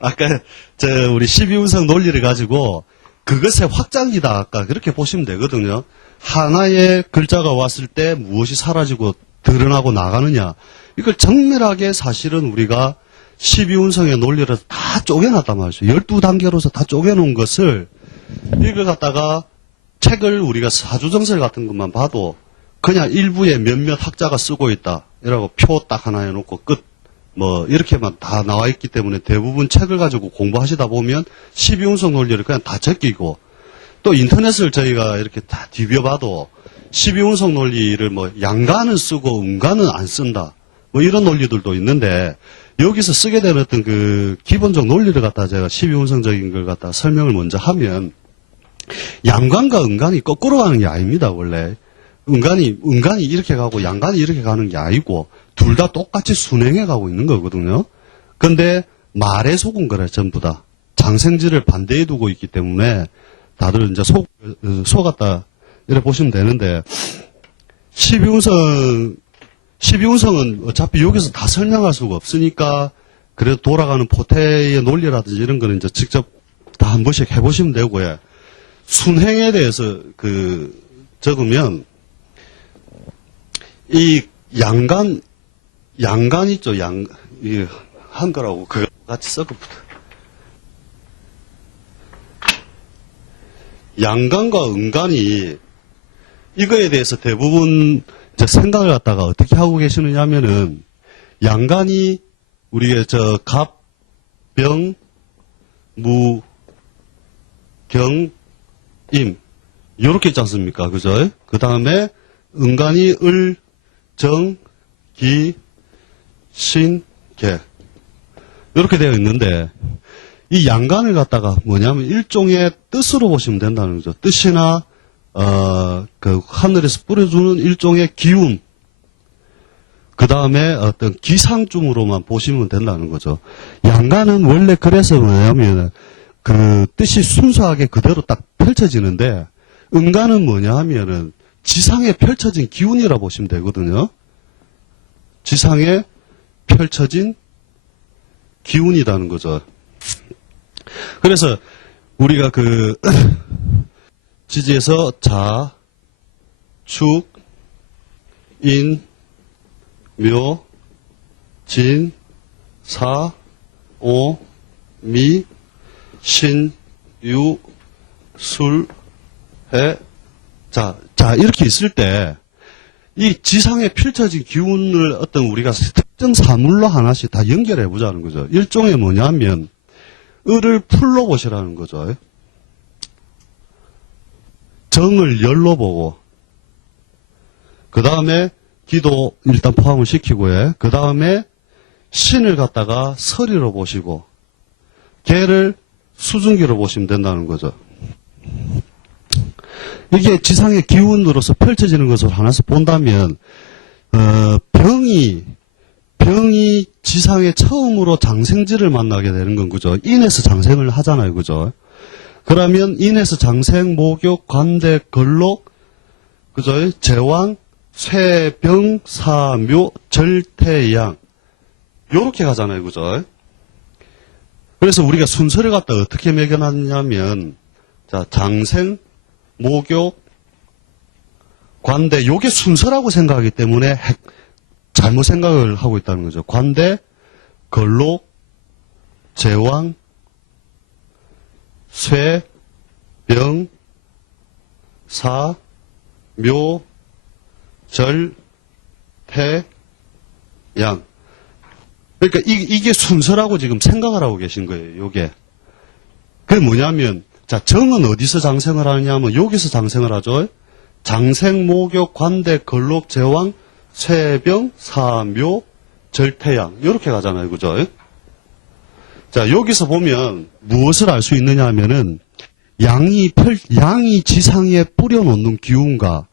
아까 우리 12운석 논리를 가지고 그것의 확장기다 아까 그렇게 보시면 되거든요. 하나의 글자가 왔을 때 무엇이 사라지고 드러나고 나가느냐. 이걸 정밀하게 사실은 우리가 12운석의 논리를 다 쪼개놨단 말이죠. 12단계로서 다 쪼개놓은 것을 이걸 갖다가 책을 우리가 사주정설 같은 것만 봐도 그냥 일부에 몇몇 학자가 쓰고 있다. 이라고 표 딱 하나 해놓고 끝. 뭐 이렇게만 다 나와 있기 때문에 대부분 책을 가지고 공부하시다 보면 12운석 논리를 그냥 다 제끼고 또 인터넷을 저희가 이렇게 다 뒤벼봐도 12운석 논리를 뭐 양가는 쓰고 음가는 안 쓴다. 뭐 이런 논리들도 있는데 여기서 쓰게 되는 어떤 그 기본적 논리를 갖다 제가 12운석적인 걸 갖다 설명을 먼저 하면 양간과 음간이 거꾸로 가는 게 아닙니다, 원래. 음간이 이렇게 가고 양간이 이렇게 가는 게 아니고 둘 다 똑같이 순행해 가고 있는 거거든요. 근데 말에 속은 거래, 전부 다. 장생지를 반대해 두고 있기 때문에 다들 이제 속았다. 이렇게 보시면 되는데 12운성은 어차피 여기서 다 설명할 수가 없으니까 그래도 돌아가는 포태의 논리라든지 이런 거는 이제 직접 다 한 번씩 해보시면 되고요. 순행에 대해서 적으면 이 양간 있죠. 한 거라고 그거 같이 섞어붙어. 양간과 음간이 이거에 대해서 대부분 생각을 갖다가 어떻게 하고 계시느냐 하면은 양간이 우리의 갑, 병, 무, 경, 임 요렇게 있지 않습니까? 그죠? 그 다음에 음간이 을, 정, 기, 신, 개 이렇게 되어 있는데 이 양간을 갖다가 뭐냐면 일종의 뜻으로 보시면 된다는 거죠. 뜻이나 그 하늘에서 뿌려주는 일종의 기운, 그 다음에 어떤 기상쯤으로만 보시면 된다는 거죠. 양간은 원래 그래서 뭐냐면 그 뜻이 순수하게 그대로 딱 펼쳐지는데 음간은 뭐냐 하면은 지상에 펼쳐진 기운이라 보시면 되거든요. 지상에 펼쳐진 기운이라는 거죠. 그래서 우리가 지지에서 자, 축, 인, 묘, 진, 사, 오, 미, 신, 유, 술, 해. 자, 이렇게 있을 때, 이 지상에 펼쳐진 기운을 어떤 우리가 특정 사물로 하나씩 다 연결해 보자는 거죠. 일종의 뭐냐면, 을을 풀로 보시라는 거죠. 정을 열로 보고, 그 다음에 기도 일단 포함을 시키고요. 그 다음에 신을 갖다가 서리로 보시고, 개를 수증기로 보시면 된다는 거죠. 이게 지상의 기운으로서 펼쳐지는 것을 하나씩 본다면, 병이 지상에 처음으로 장생지를 만나게 되는 건 그죠? 인에서 장생을 하잖아요, 그죠? 그러면 인에서 장생, 목욕, 관대, 걸록, 그죠? 제왕, 쇠, 병, 사, 묘, 절, 태, 양. 요렇게 가잖아요, 그죠? 그래서 우리가 순서를 갖다 어떻게 매겨놨냐면, 자, 장생, 목욕, 관대, 요게 순서라고 생각하기 때문에 잘못 생각을 하고 있다는 거죠. 관대, 걸록, 제왕, 쇠, 병, 사, 묘, 절, 태, 양. 그러니까 이게 순서라고 지금 생각을 하고 계신 거예요, 요게. 그게 뭐냐면, 자, 정은 어디서 장생을 하느냐 하면 여기서 장생을 하죠. 장생, 목욕, 관대, 걸록, 제왕, 쇠병, 사묘, 절태양. 이렇게 가잖아요, 그죠? 자, 여기서 보면 무엇을 알 수 있느냐 하면은 양이 지상에 뿌려놓는 기운과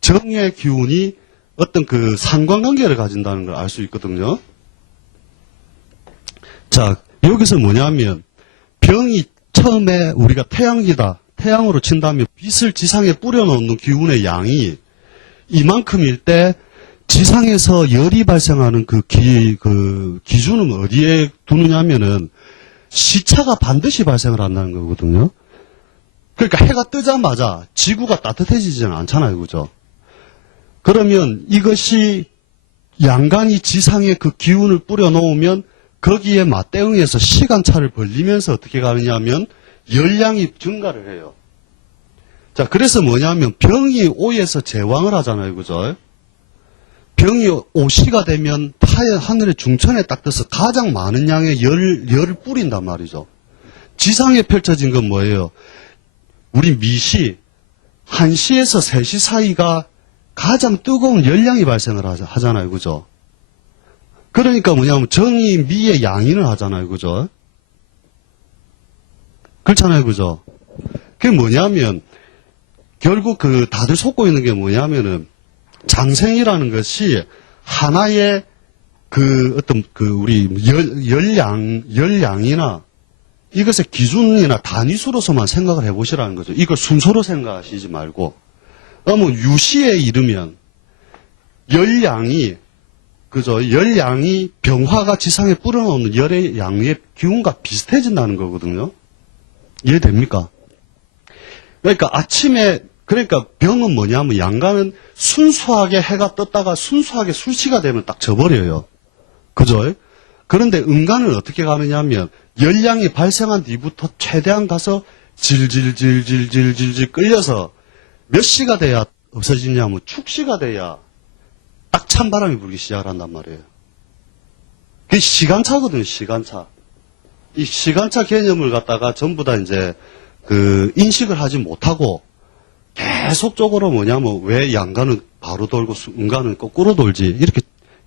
정의 기운이 어떤 그 상관관계를 가진다는 걸 알 수 있거든요. 자, 여기서 뭐냐면 병이 처음에 우리가 태양기다. 태양으로 친다면 빛을 지상에 뿌려놓는 기운의 양이 이만큼일 때 지상에서 열이 발생하는 그 기준은 어디에 두느냐면은 시차가 반드시 발생을 한다는 거거든요. 그러니까 해가 뜨자마자 지구가 따뜻해지지는 않잖아요. 그죠? 그러면 이것이 양간이 지상에 그 기운을 뿌려놓으면 거기에 맞대응해서 시간차를 벌리면서 어떻게 가느냐 하면 열량이 증가를 해요. 자, 그래서 뭐냐면 병이 오에서 제왕을 하잖아요. 그죠? 병이 오시가 되면 하늘의 중천에 딱 떠서 가장 많은 양의 열을 뿌린단 말이죠. 지상에 펼쳐진 건 뭐예요? 우리 미시 1시에서 3시 사이가 가장 뜨거운 열량이 발생을 하잖아요. 그죠? 그러니까 뭐냐면 정이 미의 양인을 하잖아요. 그죠? 그렇잖아요. 그죠? 그게 뭐냐면 결국 다들 속고 있는 게 뭐냐면은 장생이라는 것이 하나의 우리 열량이나 이것의 기준이나 단위수로서만 생각을 해보시라는 거죠. 이걸 순서로 생각하시지 말고. 그러면 유시에 이르면 열량이 병화가 지상에 뿌려놓는 열의 양의 기운과 비슷해진다는 거거든요. 이해됩니까? 그러니까 병은 뭐냐면 양간은 순수하게 해가 떴다가 순수하게 술시가 되면 딱 져버려요. 그죠? 그런데 음간은 어떻게 가느냐 하면 열량이 발생한 뒤부터 최대한 가서 질질질질질질 끌려서 몇 시가 돼야 없어지냐면 축시가 돼야 딱 찬바람이 불기 시작을 한단 말이에요. 그게 시간차거든요, 시간차. 이 시간차 개념을 갖다가 전부 다 이제 인식을 하지 못하고 계속적으로 뭐냐면 왜 양간은 바로 돌고 음간은 거꾸로 돌지 이렇게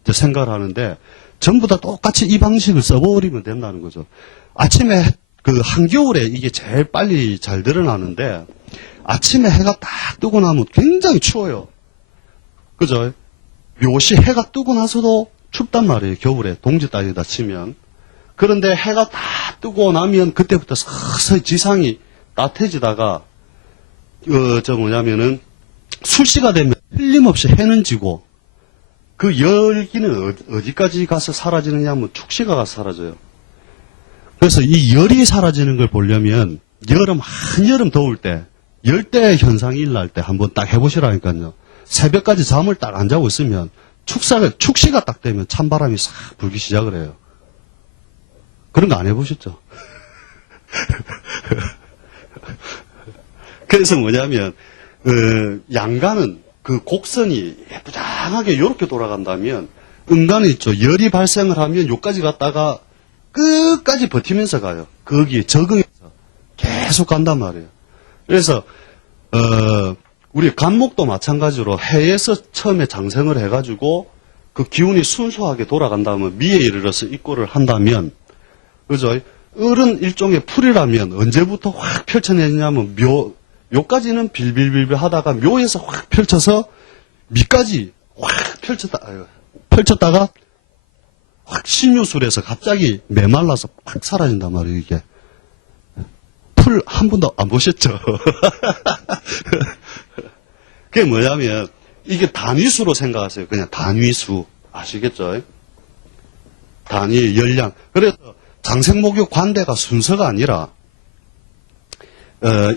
이제 생각을 하는데 전부 다 똑같이 이 방식을 써버리면 된다는 거죠. 아침에 한겨울에 이게 제일 빨리 잘 드러나는데 아침에 해가 딱 뜨고 나면 굉장히 추워요. 그죠? 묘시 해가 뜨고 나서도 춥단 말이에요. 겨울에 동지 따위다 치면. 그런데 해가 다 뜨고 나면 그때부터 서서히 지상이 따뜻해지다가 술시가 되면 틀림없이 해는 지고 그 열기는 어디까지 가서 사라지느냐 하면 축시가 가서 사라져요. 그래서 이 열이 사라지는 걸 보려면 한여름 더울 때 열대 현상이 일어날 때 한번 딱 해보시라니까요. 새벽까지 잠을 딱 안 자고 있으면 축시가 딱 되면 찬바람이 싹 불기 시작을 해요. 그런 거 안 해보셨죠? 그래서 뭐냐면 양간은 곡선이 예쁘장하게 이렇게 돌아간다면 음간은 있죠. 열이 발생을 하면 요까지 갔다가 끝까지 버티면서 가요. 거기에 적응해서 계속 간단 말이에요. 그래서 우리 간목도 마찬가지로 해에서 처음에 장생을 해가지고 그 기운이 순수하게 돌아간다면 미에 이르러서 입고를 한다면 그죠? 을은 일종의 풀이라면 언제부터 확 펼쳐내냐면 요까지는 빌빌빌빌 하다가 묘에서 확 펼쳐서 미까지 확 펼쳤다가 확 신유술에서 갑자기 메말라서 팍 사라진단 말이에요, 이게. 풀 한 번도 안 보셨죠? 그게 뭐냐면 이게 단위수로 생각하세요. 그냥 단위수. 아시겠죠? 단위, 열량. 그래서 장생목욕 관대가 순서가 아니라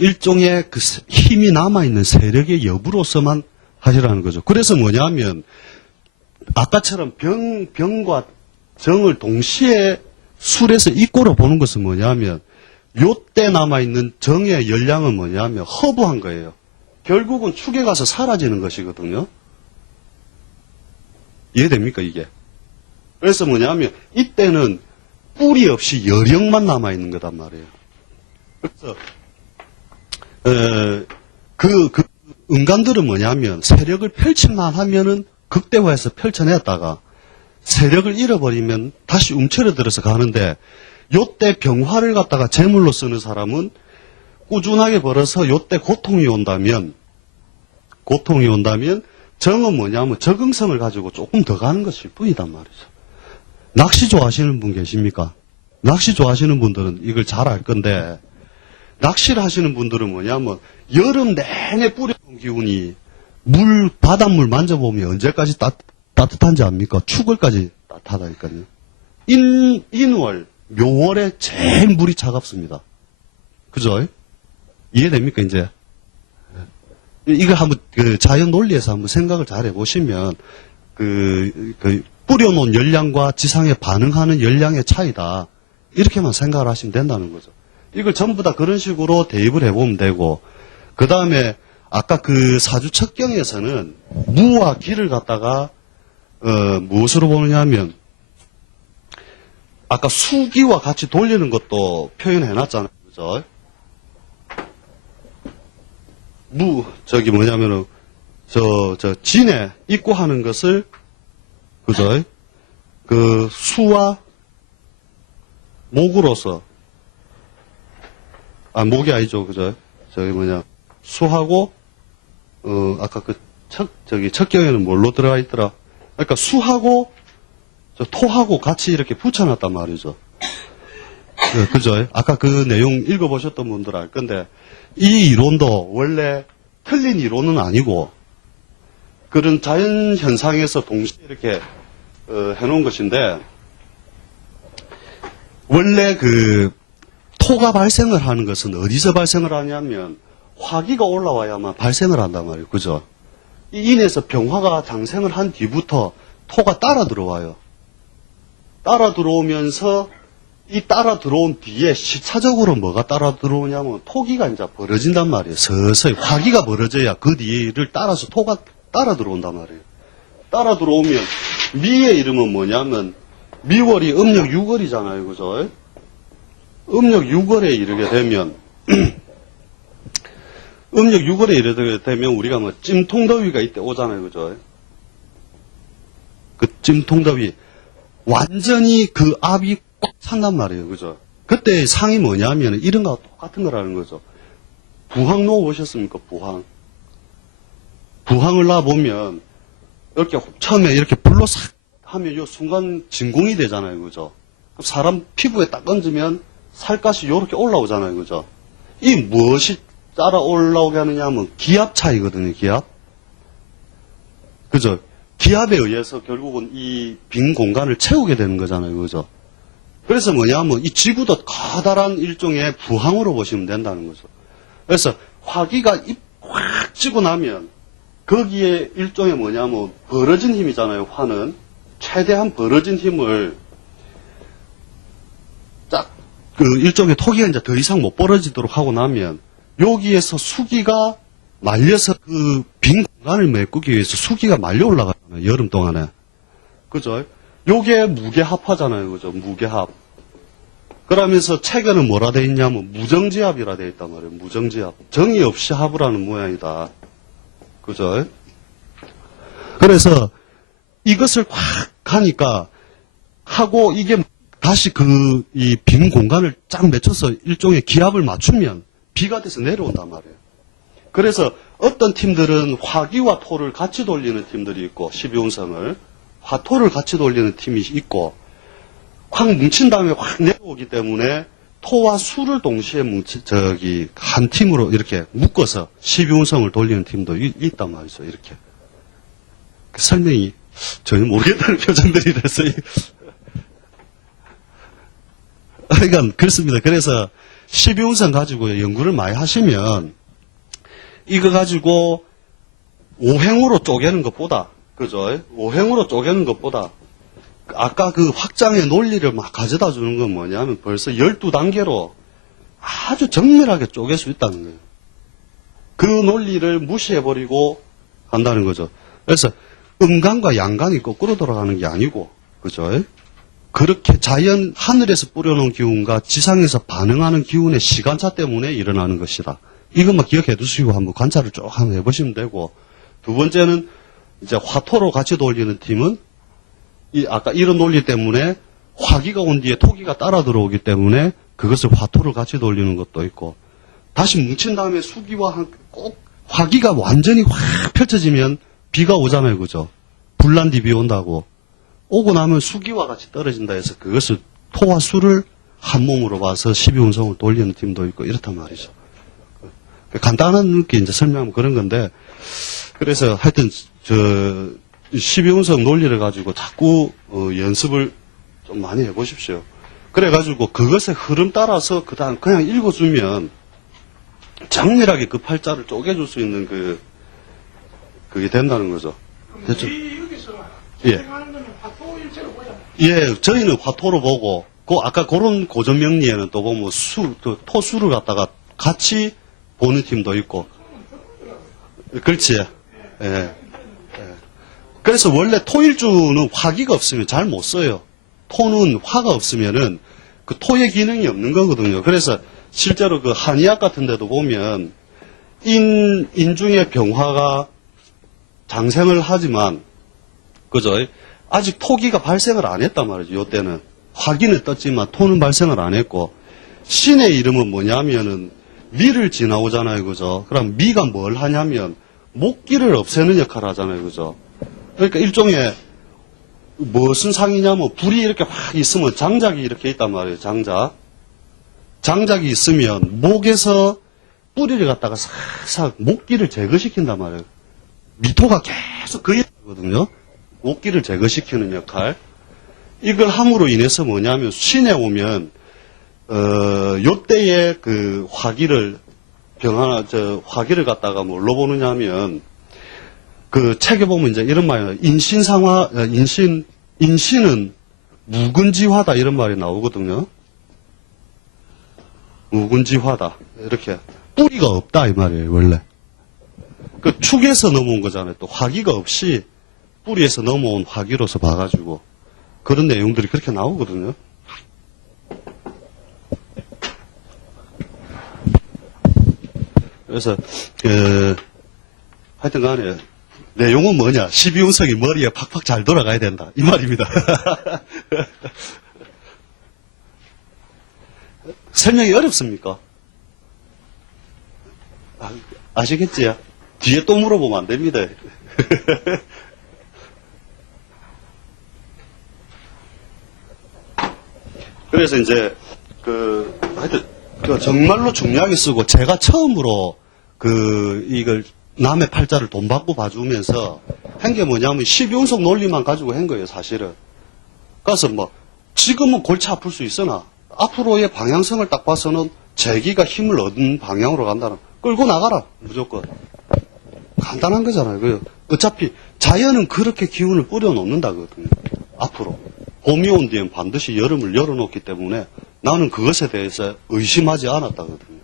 일종의 힘이 남아있는 세력의 여부로서만 하시라는 거죠. 그래서 뭐냐면 아까처럼 병과 정을 동시에 술에서 입고로 보는 것은 뭐냐면 요때 남아있는 정의 열량은 뭐냐면 허부한 거예요. 결국은 축에 가서 사라지는 것이거든요. 이해됩니까 이게? 그래서 뭐냐면 이때는 뿌리 없이 열형만 남아있는 거단 말이에요. 그래서 음간들은 뭐냐면 세력을 펼칠만 하면은 극대화해서 펼쳐냈다가 세력을 잃어버리면 다시 움츠러들어서 가는데 요때 병화를 갖다가 제물로 쓰는 사람은 꾸준하게 벌어서 요때 고통이 온다면 정은 뭐냐면 적응성을 가지고 조금 더 가는 것일 뿐이단 말이죠. 낚시 좋아하시는 분 계십니까? 낚시 좋아하시는 분들은 이걸 잘 알 건데 낚시를 하시는 분들은 뭐냐면 여름 내내 뿌려놓은 기운이 바닷물 만져보면 언제까지 따뜻한지 압니까? 축월까지 따뜻하다니까요. 인월, 묘월에 제일 물이 차갑습니다. 그죠? 이해됩니까, 이제? 이거 한번, 자연 논리에서 한번 생각을 잘 해보시면, 뿌려놓은 열량과 지상에 반응하는 열량의 차이다. 이렇게만 생각을 하시면 된다는 거죠. 이걸 전부 다 그런 식으로 대입을 해보면 되고, 그 다음에, 아까 사주 척경에서는 무와 기를 갖다가, 무엇으로 보느냐 하면, 아까 수기와 같이 돌리는 것도 표현해놨잖아요. 그죠? 뭐냐면은, 진에 입고하는 것을, 그죠? 수와 목으로서, 목이 아니죠. 그죠? 수하고, 아까 척경에는 뭘로 들어가 있더라? 그러니까 수하고, 토하고 같이 이렇게 붙여놨단 말이죠. 그죠? 아까 그 내용 읽어보셨던 분들 알 건데, 이 이론도 원래 틀린 이론은 아니고, 그런 자연 현상에서 동시에 이렇게, 해놓은 것인데, 원래 토가 발생을 하는 것은 어디서 발생을 하냐면, 화기가 올라와야만 발생을 한단 말이에요. 그죠? 이 인에서 병화가 장생을 한 뒤부터 토가 따라 들어와요. 따라 들어오면서 이 따라 들어온 뒤에 시차적으로 뭐가 따라 들어오냐면 토기가 이제 벌어진단 말이에요. 서서히 화기가 벌어져야 그 뒤를 따라서 토가 따라 들어온단 말이에요. 따라 들어오면 미의 이름은 뭐냐면 미월이 음력 6월이잖아요. 그죠? 음력 6월에 이르게 되면 음력 6월에 이르게 되면 우리가 뭐 찜통더위가 이때 오잖아요. 그죠? 그 찜통더위 완전히 그 압이 꽉 찬단 말이에요. 그죠? 그때 상이 뭐냐면 이런 거와 똑같은 거라는 거죠. 부항 놓아보셨습니까? 부항을 놔보면 이렇게 처음에 이렇게 불로 싹 하면 요 순간 진공이 되잖아요. 그죠? 사람 피부에 딱 얹으면 살갗이 요렇게 올라오잖아요. 그죠? 이 무엇이 따라 올라오게 하느냐 하면 기압 차이거든요. 기압. 그죠? 기압에 의해서 결국은 이 빈 공간을 채우게 되는 거잖아요. 그죠? 그래서 뭐냐면 이 지구도 커다란 일종의 부항으로 보시면 된다는 거죠. 그래서 화기가 확 찌고 나면 거기에 일종의 뭐냐면 벌어진 힘이잖아요. 화는 최대한 벌어진 힘을 일종의 토기가 이제 더 이상 못 벌어지도록 하고 나면 여기에서 수기가 말려서 빈 공간을 메꾸기 위해서 수기가 말려 올라가잖아요. 여름 동안에. 그죠? 요게 무게합하잖아요. 그죠? 무게합. 그러면서 체계는 뭐라 돼 있냐면 무정지합이라 돼 있단 말이에요. 무정지합. 정이 없이 합을 하는 모양이다. 그죠? 그래서 이것을 확 가니까 하고 이게 다시 이 빈 공간을 쫙 맺혀서 일종의 기압을 맞추면 비가 돼서 내려온단 말이에요. 그래서 어떤 팀들은 화기와 토를 같이 돌리는 팀들이 있고 12운성을 화토를 같이 돌리는 팀이 있고 확 뭉친 다음에 확 내려오기 때문에 토와 수를 동시에 한 팀으로 이렇게 묶어서 12운성을 돌리는 팀도 있단 말이죠. 이렇게. 설명이 전혀 모르겠다는 표정들이 됐어요. 그러니까 그렇습니다. 그래서 12운성 가지고 연구를 많이 하시면 이거 가지고 5행으로 쪼개는 것보다 그죠? 5행으로 쪼개는 것보다 아까 그 확장의 논리를 막 가져다 주는 건 뭐냐면 벌써 12단계로 아주 정밀하게 쪼갤 수 있다는 거예요. 그 논리를 무시해버리고 간다는 거죠. 그래서 음간과 양간이 거꾸로 돌아가는 게 아니고 그죠? 그렇게 자연 하늘에서 뿌려놓은 기운과 지상에서 반응하는 기운의 시간차 때문에 일어나는 것이다. 이것만 기억해 두시고 한번 관찰을 쭉 한번 해보시면 되고, 두 번째는 이제 화토로 같이 돌리는 팀은 아까 이런 논리 때문에 화기가 온 뒤에 토기가 따라 들어오기 때문에 그것을 화토를 같이 돌리는 것도 있고, 다시 뭉친 다음에 수기와 꼭 화기가 완전히 확 펼쳐지면 비가 오잖아요. 그죠? 불난 뒤 비 온다고. 오고 나면 수기와 같이 떨어진다 해서 그것을 토와 수를 한 몸으로 봐서 12운성을 돌리는 팀도 있고 이렇단 말이죠. 간단한 게 이제 설명하면 그런 건데, 그래서 하여튼 12운성 논리를 가지고 자꾸 연습을 좀 많이 해보십시오. 그래가지고 그것의 흐름 따라서 그냥 읽어주면 정밀하게 그 팔자를 쪼개줄 수 있는 그게 된다는 거죠. 됐죠? 여기서 예. 생각하는 거는 화토일체로 보잖아요. 예, 저희는 화토로 보고, 아까 그런 고전 명리에는 또 보면 토수를 갖다가 같이 보는 팀도 있고. 그렇지. 예. 그래서 원래 토일주는 화기가 없으면 잘 못 써요. 토는 화가 없으면은 그 토의 기능이 없는 거거든요. 그래서 실제로 그 한의학 같은 데도 보면 인중의 병화가 장생을 하지만, 그죠? 아직 토기가 발생을 안 했단 말이죠. 요때는. 화기는 떴지만 토는 발생을 안 했고, 신의 이름은 뭐냐면은 미를 지나오잖아요. 그죠? 그럼 미가 뭘 하냐면 목기를 없애는 역할을 하잖아요. 그죠? 그러니까 일종의 무슨 상이냐면 불이 이렇게 확 있으면 장작이 이렇게 있단 말이에요. 장작이 있으면 목에서 뿌리를 갖다가 싹싹 목기를 제거시킨단 말이에요. 미토가 계속 그 역할이거든요. 목기를 제거시키는 역할. 이걸 함으로 인해서 뭐냐면 신에 오면 요때의 그 화기를 화기를 갖다가 뭘로 보느냐 하면 그 책에 보면 이제 이런 말이에요. 인신은 무근지화다 이런 말이 나오거든요. 무근지화다. 이렇게. 뿌리가 없다 이 말이에요, 원래. 그 축에서 넘어온 거잖아요. 또 화기가 없이 뿌리에서 넘어온 화기로서 봐가지고 그런 내용들이 그렇게 나오거든요. 그래서 하여튼 간에 내용은 뭐냐? 12운석이 머리에 팍팍 잘 돌아가야 된다. 이 말입니다. 설명이 어렵습니까? 아시겠지요? 뒤에 또 물어보면 안 됩니다. 그래서 이제 하여튼 정말로 중요하게 쓰고 제가 처음으로 이걸 남의 팔자를 돈 받고 봐주면서 한 게 뭐냐면 12운석 논리만 가지고 한 거예요, 사실은. 그래서 지금은 골치 아플 수 있으나 앞으로의 방향성을 딱 봐서는 재기가 힘을 얻은 방향으로 간다는, 끌고 나가라, 무조건. 간단한 거잖아요. 어차피 자연은 그렇게 기운을 뿌려놓는다거든요, 앞으로. 봄이 온 뒤엔 반드시 여름을 열어놓기 때문에 나는 그것에 대해서 의심하지 않았다거든요.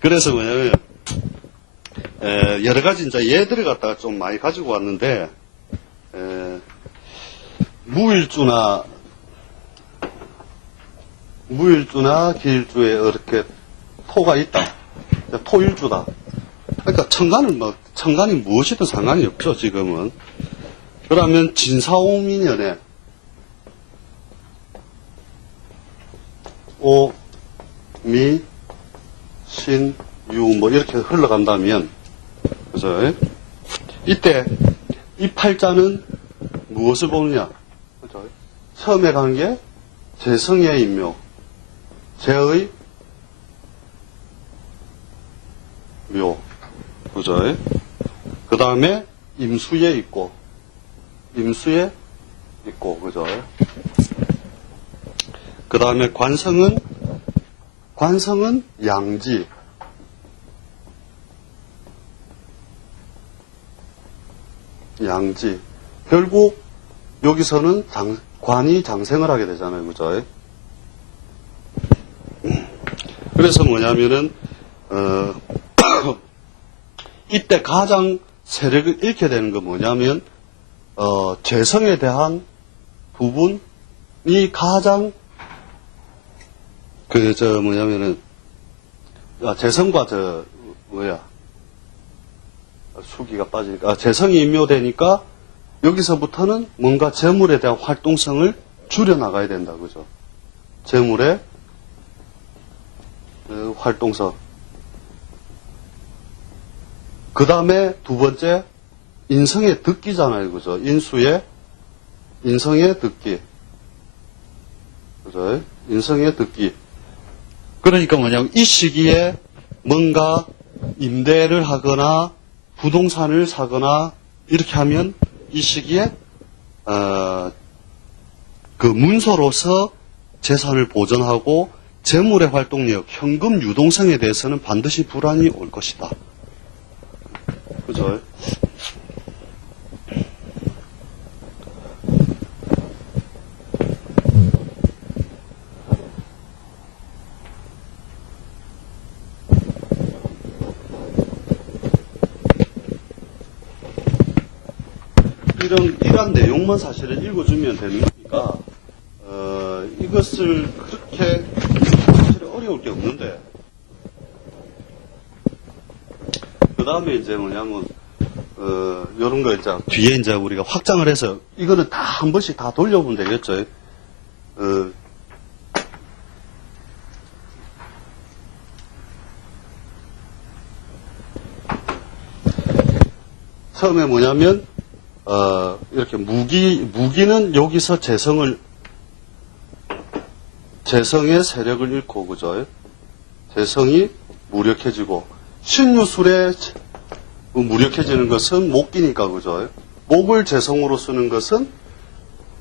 그래서 뭐냐면, 여러 가지 이제 예들을 갖다가 좀 많이 가지고 왔는데, 무일주나 기일주에 이렇게 토가 있다. 토일주다. 그러니까 천간이 무엇이든 상관이 없죠, 지금은. 그러면 진사오민년에 오, 미, 신, 유, 이렇게 흘러간다면, 그죠? 이때, 이 팔자는 무엇을 보느냐? 그죠? 처음에 가는 게 재성의 인묘, 재의 묘, 그죠? 그 다음에 임수에 있고, 그죠? 그 다음에 관성은 양지. 결국, 여기서는 관이 장생을 하게 되잖아요. 그죠? 그래서 뭐냐면은, 이때 가장 세력을 잃게 되는 건 뭐냐면, 재성에 대한 부분이 가장 재성과 수기가 빠지니까, 재성이 임묘되니까, 여기서부터는 뭔가 재물에 대한 활동성을 줄여나가야 된다, 그죠? 재물의 활동성. 그 다음에 두 번째, 인성의 득기잖아요, 그죠? 인성의 득기. 그죠? 인성의 득기. 그러니까 뭐냐면 이 시기에 뭔가 임대를 하거나 부동산을 사거나 이렇게 하면 이 시기에 그 문서로서 재산을 보전하고 재물의 활동력, 현금 유동성에 대해서는 반드시 불안이 올 것이다. 그죠? 이러한 내용만 사실은 읽어주면 되는 거니까, 이것을 그렇게 사실 어려울 게 없는데, 그 다음에 이제 뭐냐면, 요런 거 이제 뒤에 이제 우리가 확장을 해서, 이거는 다 한 번씩 다 돌려보면 되겠죠. 처음에 뭐냐면, 이렇게 무기는 여기서 재성의 세력을 잃고, 그죠? 재성이 무력해지고, 신유술에 무력해지는 것은 목기니까, 그죠? 목을 재성으로 쓰는 것은,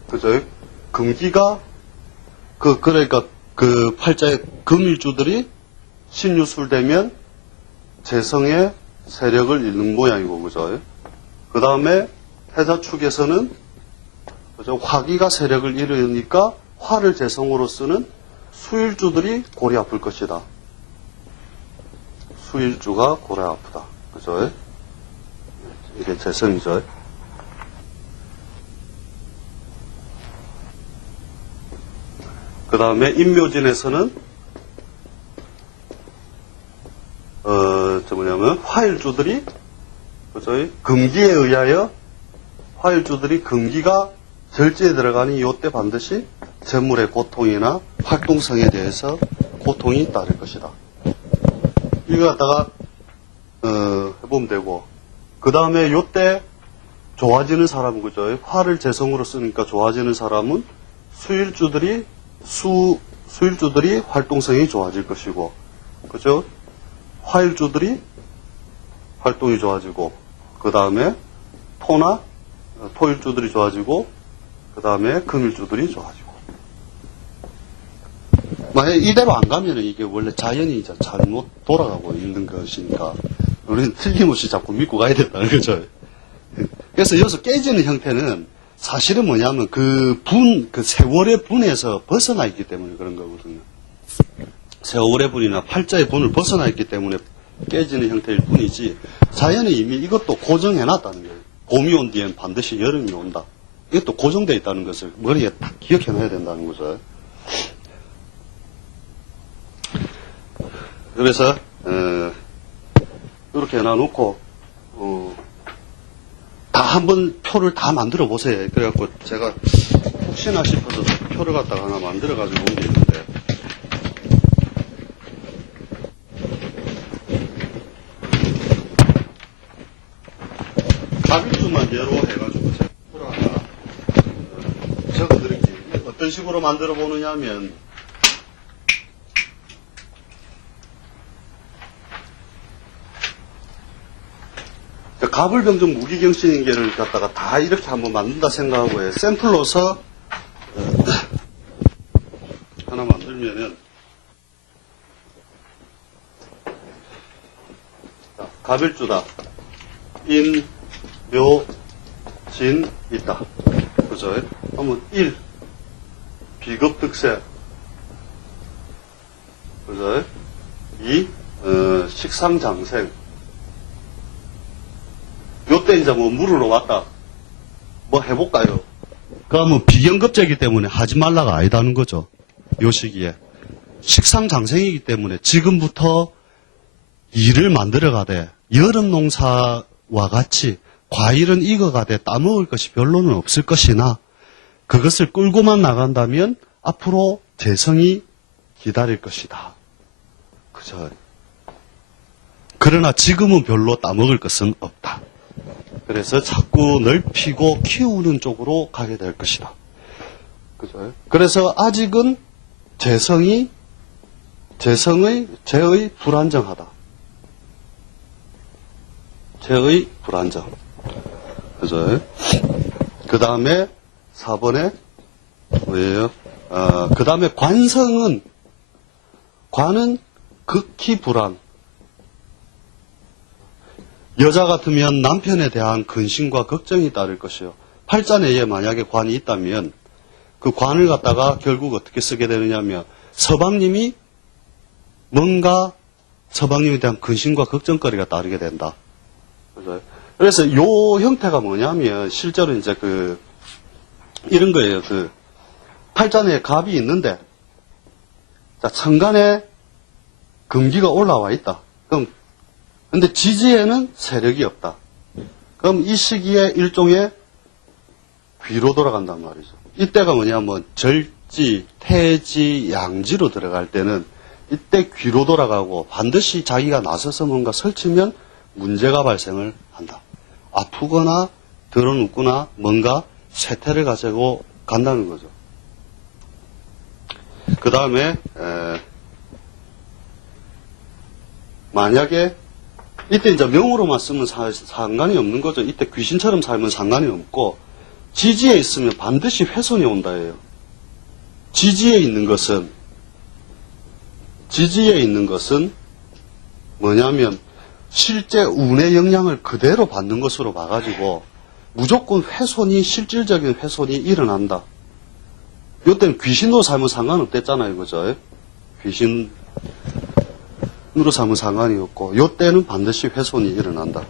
그죠? 금기가, 그러니까 그 팔자의 금일주들이 신유술 되면 재성의 세력을 잃는 모양이고, 그죠? 그 다음에 해자 축에서는 그죠? 화기가 세력을 잃으니까 화를 재성으로 쓰는 수일주들이 골이 아플 것이다. 수일주가 골이 아프다. 그죠? 이게 재성이죠. 그 다음에 인묘진에서는 화일주들이 그죠? 금기에 의하여 화일주들이 금기가 절제에 들어가니 이때 반드시 재물의 고통이나 활동성에 대해서 고통이 따를 것이다. 이거 갖다가 해보면 되고, 그 다음에 이때 좋아지는 사람은 그죠? 화를 재성으로 쓰니까 좋아지는 사람은 수일주들이 활동성이 좋아질 것이고, 그죠? 화일주들이 활동이 좋아지고, 그 다음에 토일주들이 좋아지고, 그 다음에 금일주들이 좋아지고. 만약에 이대로 안 가면 이게 원래 자연이 이제 잘못 돌아가고 있는 것이니까, 우리는 틀림없이 자꾸 믿고 가야 된다는 거죠. 그래서 여기서 깨지는 형태는 사실은 뭐냐면 그 세월의 분에서 벗어나 있기 때문에 그런 거거든요. 세월의 분이나 팔자의 분을 벗어나 있기 때문에 깨지는 형태일 뿐이지, 자연이 이미 이것도 고정해 놨다는 거예요. 봄이 온 뒤엔 반드시 여름이 온다. 이것도 고정되어 있다는 것을 머리에 딱 기억해 놔야 된다는 거죠. 그래서 이렇게 해놔놓고 다 한번 표를 다 만들어 보세요. 그래갖고 제가 혹시나 싶어서 표를 갖다가 하나 만들어 가지고 온 게 있는데, 가빌주만 예로 해가지고 제가 표를 하나 적어드릴게요. 어떤 식으로 만들어 보느냐 하면, 가불병정 무기경신인계를 갖다가 다 이렇게 한번 만든다 생각하고 샘플로서 하나 만들면은, 가빌주다. 인, 묘, 진 있다. 그죠? 그러면 1. 비급득세. 그죠? 2. 식상장생. 요때 이제 뭐 물으러 왔다. 뭐 해볼까요? 그러면 비경급제이기 때문에 하지 말라가 아니다는 거죠. 요 시기에. 식상장생이기 때문에 지금부터 일을 만들어가되 여름 농사와 같이 과일은 익어가되 따먹을 것이 별로는 없을 것이나, 그것을 끌고만 나간다면 앞으로 재성이 기다릴 것이다. 그죠? 그러나 지금은 별로 따먹을 것은 없다. 그래서 자꾸 넓히고 키우는 쪽으로 가게 될 것이다. 그죠? 그래서 아직은 재의 불안정하다. 제의 불안정. 그죠? 그 다음에 4번에 뭐예요? 그 다음에 관은 극히 불안. 여자 같으면 남편에 대한 근심과 걱정이 따를 것이요. 팔자내에 만약에 관이 있다면 그 관을 갖다가 결국 어떻게 쓰게 되느냐면 서방님이 뭔가 서방님에 대한 근심과 걱정거리가 따르게 된다. 그죠? 그래서 요 형태가 뭐냐면 실제로 이제 이런 거예요. 팔자내에 갑이 있는데 자, 천간에 금기가 올라와 있다. 근데 지지에는 세력이 없다. 그럼 이 시기에 일종의 귀로 돌아간단 말이죠. 이때가 뭐냐면 절지, 태지, 양지로 들어갈 때는 이때 귀로 돌아가고 반드시 자기가 나서서 뭔가 설치면 문제가 발생을 한다. 아프거나 드러눕거나 뭔가 쇠퇴를 가지고 간다는 거죠. 그 다음에 만약에 이때 이제 명으로만 쓰면 상관이 없는 거죠. 이때 귀신처럼 살면 상관이 없고 지지에 있으면 반드시 훼손이 온다예요. 지지에 있는 것은 뭐냐면 실제 운의 영향을 그대로 받는 것으로 봐가지고 무조건 실질적인 훼손이 일어난다. 요때는 귀신으로 살면 상관없댔잖아요. 그죠? 귀신으로 살면 상관이 없고 요때는 반드시 훼손이 일어난다.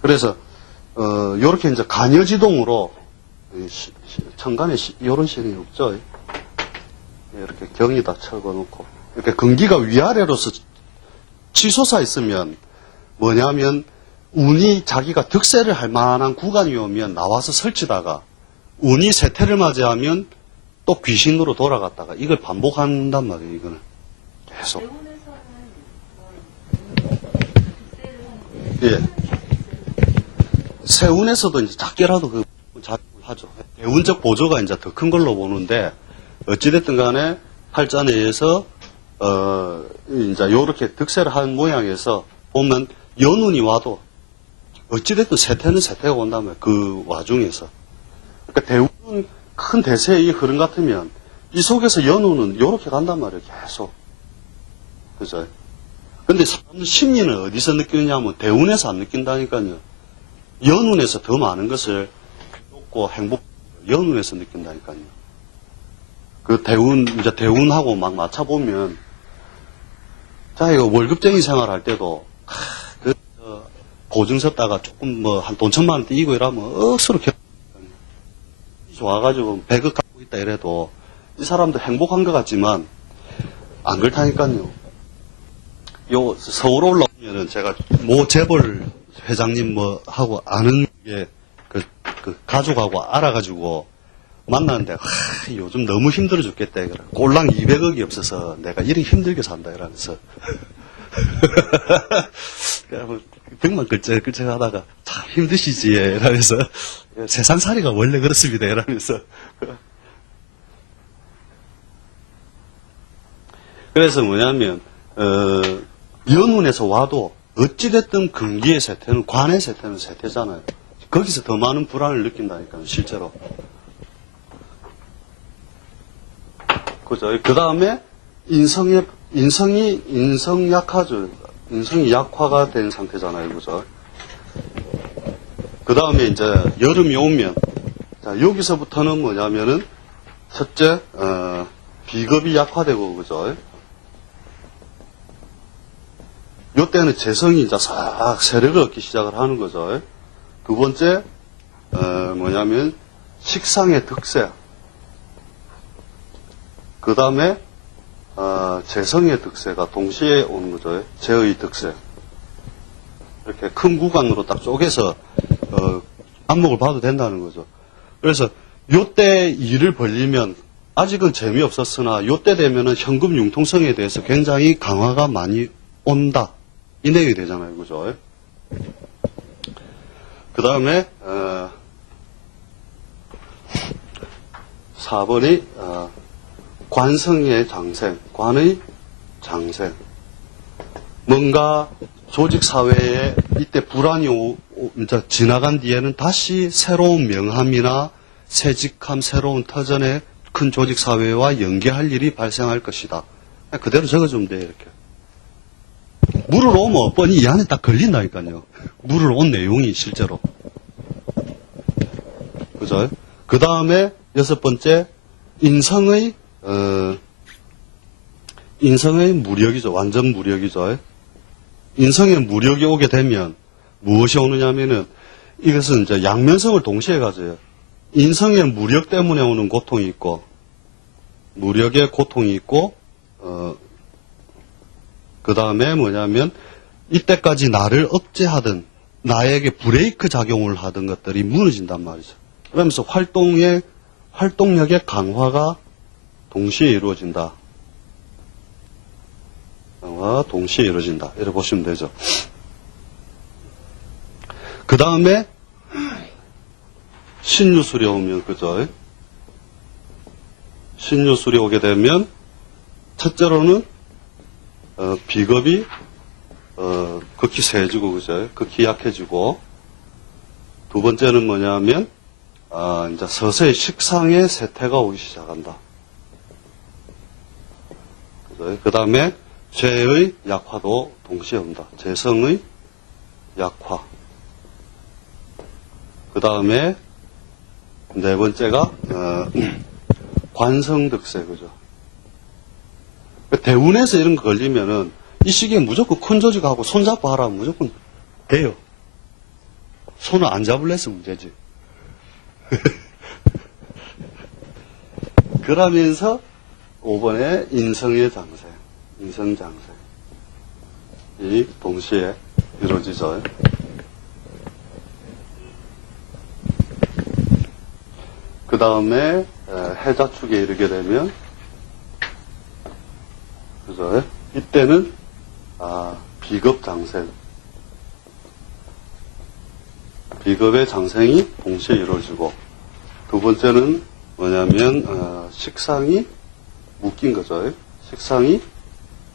그래서 요렇게 이제 간여지동으로 천간에 요런 신이 없죠. 이렇게 경이다 적어놓고 이렇게 근기가 위아래로서 치솟아 있으면 뭐냐면 운이 자기가 득세를 할 만한 구간이 오면 나와서 설치다가 운이 세태를 맞이하면 또 귀신으로 돌아갔다가 이걸 반복한단 말이에요. 이거는 계속. 예. 세운에서도 이제 작게라도 하죠. 대운적 보조가 이제 더 큰 걸로 보는데 어찌됐든 간에 팔자 내에서 이제 요렇게 득세를 한 모양에서 보면 연운이 와도 어찌됐든 세태는 세태가 온다면 그 와중에서 그러니까 대운은 큰 대세의 흐름 같으면 이 속에서 연운은 요렇게 간단 말이에요. 계속. 그죠? 근데 사람들 심리는 어디서 느끼느냐면 대운에서 안 느낀다니까요. 연운에서 더 많은 것을 겪고 연운에서 느낀다니까요. 이제 대운하고 막 맞춰보면, 자, 이거 월급쟁이 생활할 때도, 보증 섰다가 조금 한 돈 1,000만 원 띄고 이러면 억수로 좋아가지고 100억 갖고 있다 이래도 이 사람도 행복한 것 같지만 안 그렇다니까요. 요 서울 올라오면은 제가 모 재벌 회장님 하고 아는 게 그 가족하고 알아가지고 만났는데 요즘 너무 힘들어 죽겠다 이거라. 꼴랑 200억이 없어서 내가 이렇게 힘들게 산다 이러면서 등만 끌적끌적 하다가 참 힘드시지 이러면서 세상살이가 원래 그렇습니다 이러면서 그래서 뭐냐면 연운에서 와도 어찌됐든 금기의 세태는 관의 세태는 세태잖아요. 거기서 더 많은 불안을 느낀다니까요. 실제로. 그죠? 그 다음에 인성이 약하죠. 인성이 약화가 된 상태잖아요. 그죠? 그 다음에 이제 여름이 오면 자, 여기서부터는 뭐냐면은 첫째 비겁이 약화되고 그죠? 요때는 재성이 이제 싹 세력을 얻기 시작을 하는 거죠. 두 번째, 뭐냐면, 식상의 득세. 그 다음에, 재성의 득세가 동시에 오는 거죠. 재의 득세. 이렇게 큰 구간으로 딱 쪼개서, 안목을 봐도 된다는 거죠. 그래서, 요때 일을 벌리면, 아직은 재미없었으나, 요때 되면은 현금 융통성에 대해서 굉장히 강화가 많이 온다. 이 내용이 되잖아요. 그죠? 그 다음에, 4번이, 관성의 장생, 관의 장생. 뭔가 조직 사회에 이때 불안이 이제 지나간 뒤에는 다시 새로운 명함이나 새직함, 새로운 터전의 큰 조직 사회와 연계할 일이 발생할 것이다. 그대로 적어주면 돼요, 이렇게. 물을 오면 뻔히 이 안에 딱 걸린다니까요. 물을 온 내용이 실제로. 그죠? 그 다음에 6번째, 인성의 무력이죠. 완전 무력이죠. 인성의 무력이 오게 되면 무엇이 오느냐면은 이것은 이제 양면성을 동시에 가져요. 인성의 무력 때문에 오는 고통이 있고, 무력의 고통이 있고, 그 다음에 뭐냐면, 이때까지 나를 억제하던, 나에게 브레이크 작용을 하던 것들이 무너진단 말이죠. 그러면서 활동력의 강화가 동시에 이루어진다. 강화가 동시에 이루어진다. 이렇게 보시면 되죠. 그 다음에, 신유술이 오면, 그죠? 신유술이 오게 되면, 첫째로는, 비겁이, 극히 세지고, 그죠? 극히 약해지고, 두 번째는 뭐냐면, 이제 서서히 식상의 세태가 오기 시작한다. 그죠? 그 다음에, 죄의 약화도 동시에 온다. 죄성의 약화. 그 다음에, 네 번째가, 관성득세, 그죠? 대운에서 이런 거 걸리면은, 이 시기에 무조건 큰 조직하고 손잡고 하라면 무조건 돼요. 손을 안 잡을래서 문제지. 그러면서, 5번에 인성의 장세, 인성장세. 이 동시에 이루어지죠. 그 다음에 해자축에 이르게 되면, 그죠? 이때는 비겁장생, 비겁의 장생이 동시에 이루어지고, 두 번째는 뭐냐면 식상이 묶인 거죠. 식상이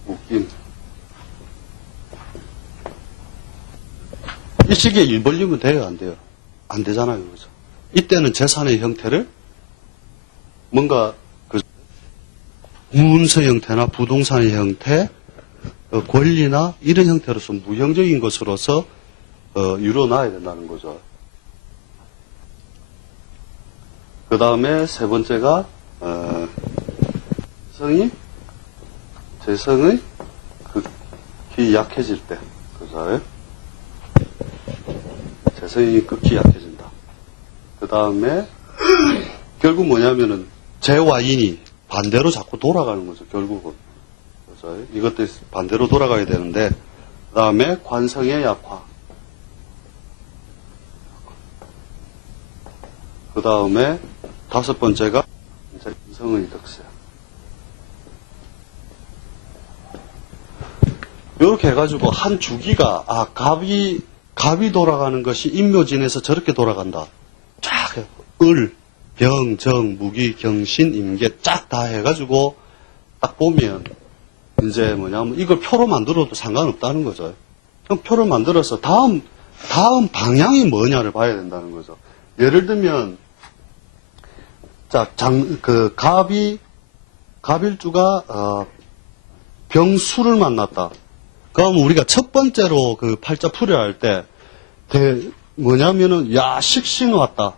묶임. 이 시기에 일 벌리면 돼요, 안 돼요? 안 되잖아요, 그죠? 이때는 재산의 형태를 뭔가 문서 형태나 부동산의 형태, 권리나 이런 형태로서 무형적인 것으로서 이루어놔야 된다는 거죠. 그 다음에 세 번째가 재성의 극히 약해질 때, 그죠? 재성이 극히 약해진다. 그 다음에 결국 뭐냐면은 재와 인이 반대로 자꾸 돌아가는 거죠, 결국은. 그죠? 이것도 반대로 돌아가야 되는데, 그 다음에 관성의 약화. 그 다음에 다섯 번째가 이제 인성의 득세. 이렇게 해가지고 한 주기가 갑이 돌아가는 것이 임묘진에서 저렇게 돌아간다. 쫙 을, 병, 정, 무기, 경신, 임계 쫙 다 해가지고 딱 보면 이제 뭐냐면 이걸 표로 만들어도 상관없다는 거죠. 그럼 표를 만들어서 다음 방향이 뭐냐를 봐야 된다는 거죠. 예를 들면 자, 갑일주가 병수를 만났다. 그럼 우리가 첫 번째로 그 팔자 풀이를 할 때 뭐냐면은 식신이 왔다.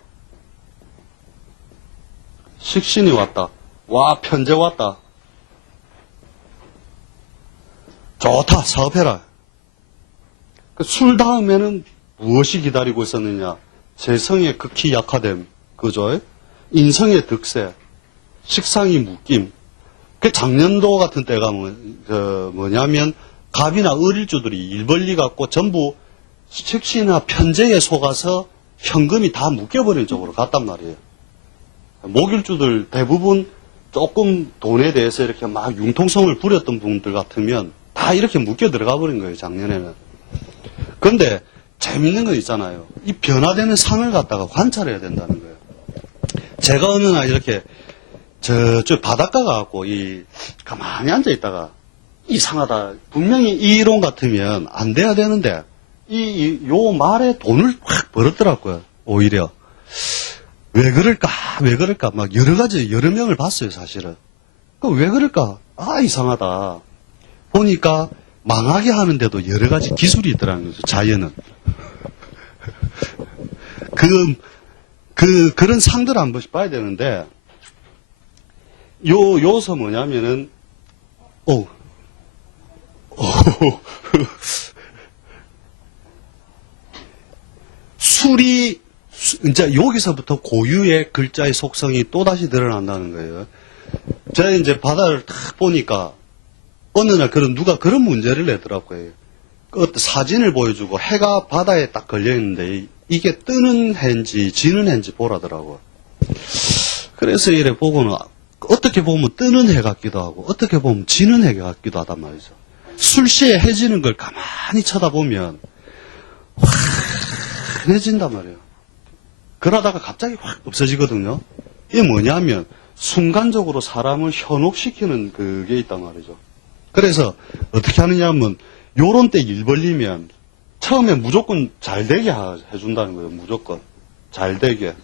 식신이 왔다. 와, 편제 왔다. 좋다, 사업해라. 술 다음에는 무엇이 기다리고 있었느냐? 재성의 극히 약화됨, 그죠? 인성의 득세, 식상이 묶임. 그 작년도 같은 때가 뭐냐면 갑이나 을일주들이 일벌리 갖고 전부 식신이나 편제에 속아서 현금이 다 묶여버린 쪽으로 갔단 말이에요. 목일주들 대부분 조금 돈에 대해서 이렇게 막 융통성을 부렸던 분들 같으면 다 이렇게 묶여 들어가 버린 거예요, 작년에는. 그런데 재밌는 건 있잖아요. 이 변화되는 상을 갖다가 관찰해야 된다는 거예요. 제가 어느 날 이렇게 저쪽 바닷가 가갖고 가만히 앉아 있다가 이상하다. 분명히 이 이론 같으면 안 돼야 되는데, 요 말에 돈을 확 벌었더라고요. 오히려. 왜 그럴까? 왜 그럴까? 막 여러 가지, 여러 명을 봤어요, 사실은. 왜 그럴까? 이상하다. 보니까 망하게 하는데도 여러 가지 기술이 있더라는 거죠, 자연은. 그런 상들을 한 번씩 봐야 되는데, 요서 뭐냐면은, 이제 여기서부터 고유의 글자의 속성이 또다시 드러난다는 거예요. 제가 이제 바다를 딱 보니까, 어느 날 누가 그런 문제를 내더라고요. 어떤 사진을 보여주고 해가 바다에 딱 걸려있는데, 이게 뜨는 해인지 지는 해인지 보라더라고요. 그래서 이래 보고는, 어떻게 보면 뜨는 해 같기도 하고, 어떻게 보면 지는 해 같기도 하단 말이죠. 술시에 해지는 걸 가만히 쳐다보면, 환해진단 말이에요. 그러다가 갑자기 확 없어지거든요. 이게 뭐냐면, 순간적으로 사람을 현혹시키는 그게 있단 말이죠. 그래서 어떻게 하느냐 하면, 요런 때 일 벌리면, 처음에 무조건 잘 되게 해준다는 거예요. 무조건. 잘 되게.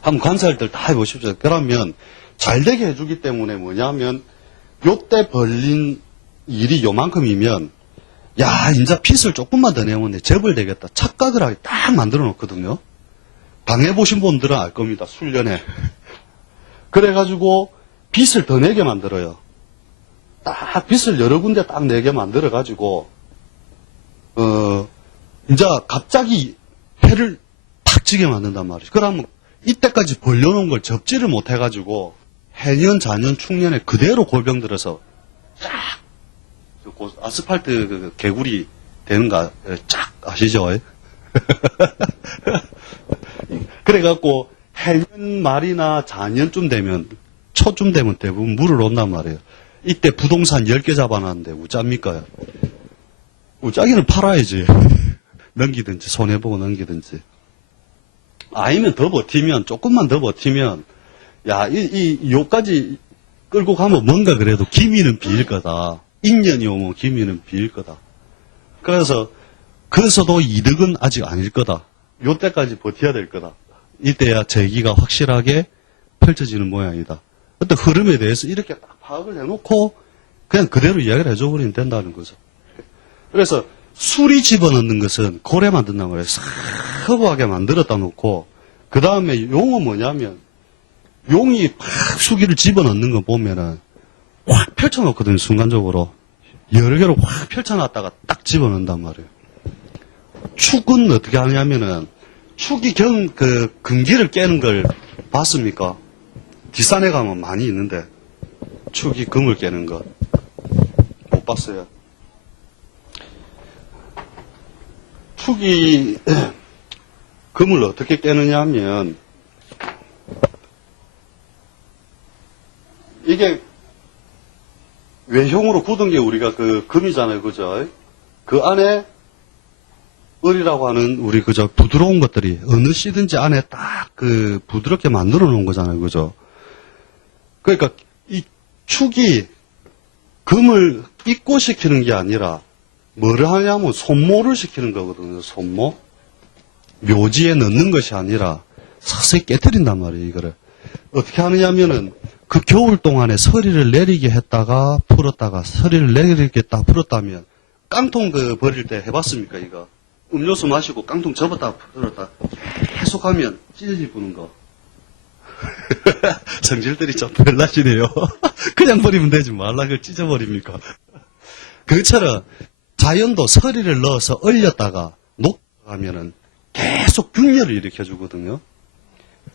한번 관찰들 다 해보십시오. 그러면 잘 되게 해주기 때문에 뭐냐면, 요때 벌린 일이 요만큼이면, 야, 인자 핏을 조금만 더 내면 재벌 되겠다. 착각을 하게 딱 만들어 놓거든요. 당해보신 분들은 알 겁니다. 술련에. 그래가지고, 빚을 더 내게 만들어요. 딱 빚을 여러 군데 딱 내게 만들어가지고, 이제 갑자기 해를 탁 지게 만든단 말이죠. 그러면 이때까지 벌려놓은 걸 접지를 못해가지고 해년, 자년, 충년에 그대로 골병 들어서 쫙 아스팔트 개구리 되는 거 쫙 아시죠? 그래갖고 해년 말이나 자년쯤 되면 초쯤 되면 대부분 물을 온단 말이에요. 이때 부동산 10개 잡아놨는데 우짜입니까? 우짜기는 팔아야지. 넘기든지 손해보고 넘기든지. 아니면 더 버티면 조금만 더 버티면 야 요까지 끌고 가면 뭔가 그래도 기미는 비일 거다. 인연이 오면 기미는 비일 거다. 그래서도 이득은 아직 아닐 거다. 요때까지 버텨야 될 거다. 이때야 재기가 확실하게 펼쳐지는 모양이다. 어떤 흐름에 대해서 이렇게 딱 파악을 해놓고 그냥 그대로 이야기를 해줘버리면 된다는 거죠. 그래서 술이 집어넣는 것은 고래 만든단 말이에요. 싹 허브하게 만들었다 놓고 그 다음에 용은 뭐냐면 용이 팍 수기를 집어넣는 거 보면은 확 펼쳐놓거든요. 순간적으로 여러 개로 확 펼쳐놨다가 딱 집어넣는단 말이에요. 축은 어떻게 하냐면은 축이 근기를 깨는 걸 봤습니까? 뒷산에 가면 많이 있는데 축이 금을 깨는 거 못 봤어요. 축이 금을 어떻게 깨느냐 하면 이게 외형으로 굳은 게 우리가 그 금이잖아요. 그죠? 그 안에 을이라고 하는 우리 그저 부드러운 것들이 어느 씨든지 안에 딱 그 부드럽게 만들어 놓은 거잖아요. 그죠? 그러니까 이 축이 금을 입고시키는 게 아니라 뭐를 하냐면 손모를 시키는 거거든요. 손모. 묘지에 넣는 것이 아니라 서서히 깨뜨린단 말이에요. 이거를. 어떻게 하느냐면은 그 겨울 동안에 서리를 내리게 했다가 풀었다가 서리를 내리게 딱 풀었다면 깡통 버릴 때 해봤습니까? 이거. 음료수 마시고 깡통 접었다 풀었다 계속 하면 찢어지 부는 거. 성질들이 좀 별나시네요. 그냥 버리면 되지 말라 그걸 찢어버립니까? 그처럼 자연도 서리를 넣어서 얼렸다가 녹아가면은 계속 균열을 일으켜주거든요.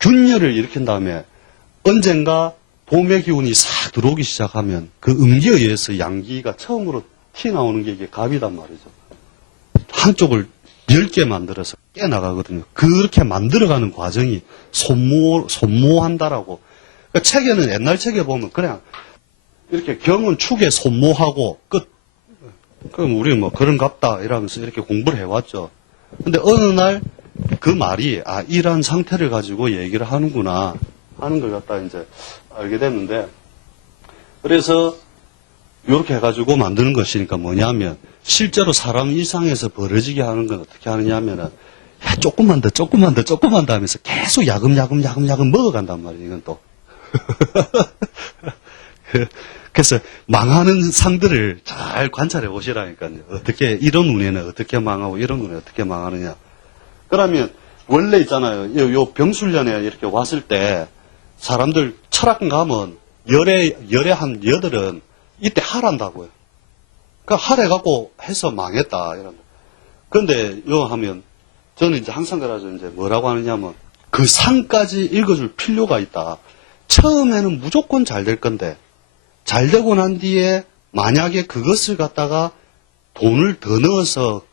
균열을 일으킨 다음에 언젠가 봄의 기운이 싹 들어오기 시작하면 그 음기에 의해서 양기가 처음으로 튀어나오는 게 이게 갑이단 말이죠. 한쪽을 10개 만들어서 깨나가거든요. 그렇게 만들어가는 과정이 손모한다라고. 그러니까 책에는 옛날 책에 보면 그냥 이렇게 경은 축에 손모하고 끝. 그럼 우리는 뭐 그런갑다 이러면서 이렇게 공부를 해왔죠. 근데 어느 날 그 말이 이런 상태를 가지고 얘기를 하는구나 하는 걸 갖다 이제 알게 됐는데 그래서 이렇게 해가지고 만드는 것이니까 뭐냐면, 실제로 사람 일상에서 벌어지게 하는 건 어떻게 하느냐 하면은, 야, 조금만 더 하면서 계속 야금야금 먹어간단 말이에요, 이건 또. 그래서 망하는 상들을 잘 관찰해 보시라니까요. 어떻게, 이런 운에는 어떻게 망하고, 이런 운에 어떻게 망하느냐. 그러면, 원래 있잖아요. 요 병술련에 이렇게 왔을 때, 사람들 철학관 가면, 열에 한 8은 이때 하란다고요. 그 하래갖고 해서 망했다, 이런. 근데, 요 하면, 저는 이제 항상 그러죠. 이제 뭐라고 하느냐면, 그 상까지 읽어줄 필요가 있다. 처음에는 무조건 잘 될 건데, 잘 되고 난 뒤에 만약에 그것을 갖다가 돈을 더 넣어서